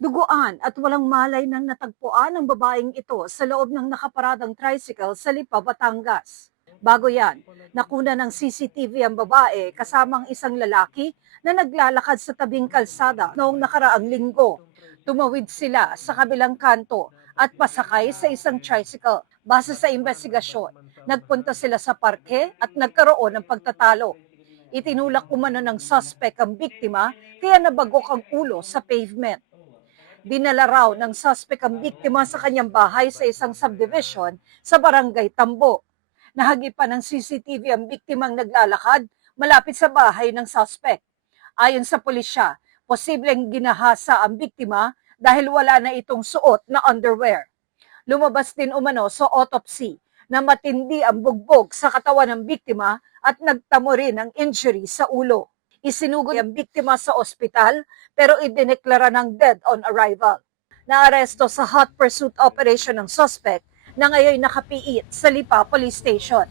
Duguan at walang malay nang natagpuan ang babaeng ito sa loob ng nakaparadang tricycle sa Lipa, Batangas. Bago yan, nakuna ng CCTV ang babae kasamang isang lalaki na naglalakad sa tabing kalsada noong nakaraang linggo. Tumawid sila sa kabilang kanto at pasakay sa isang tricycle. Base sa investigasyon, nagpunta sila sa parke at nagkaroon ng pagtatalo. Itinulak umano ng suspect ang biktima kaya nabagok ang ulo sa pavement. Dinala raw ng suspect ang biktima sa kanyang bahay sa isang subdivision sa barangay Tambo. Nahagipan ng CCTV ang biktimang naglalakad malapit sa bahay ng suspect. Ayon sa pulisya, posibleng ginahasa ang biktima dahil wala na itong suot na underwear. Lumabas din umano sa autopsy na matindi ang bugbog sa katawan ng biktima at nagtamo rin ng injury sa ulo. Isinugod ang biktima sa ospital pero idineklara ng dead on arrival. Naaresto sa hot pursuit operation ng suspect na ngayon nakapiit sa Lipa Police Station.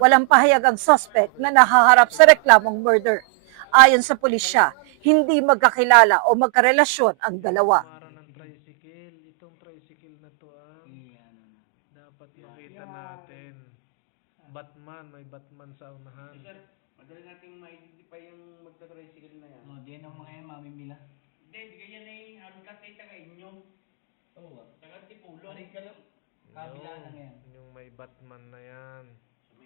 Walang pahayag ang suspect na nahaharap sa reklamong murder. Ayon sa pulisya, hindi magkakilala o magkarelasyon ang dalawa. Para ng tricycle, itong tricycle na to dapat makita natin. Batman, may Batman sa unahan. Sir, madali nating ma-identify yung magta-tricycle na yan. Di yan ang mga yan, mamimila. Hindi, di ganyan na yung angkat ay taga inyo. Oo ba? Taga Tipulong. Kabila na yan. Yung may Batman na yan.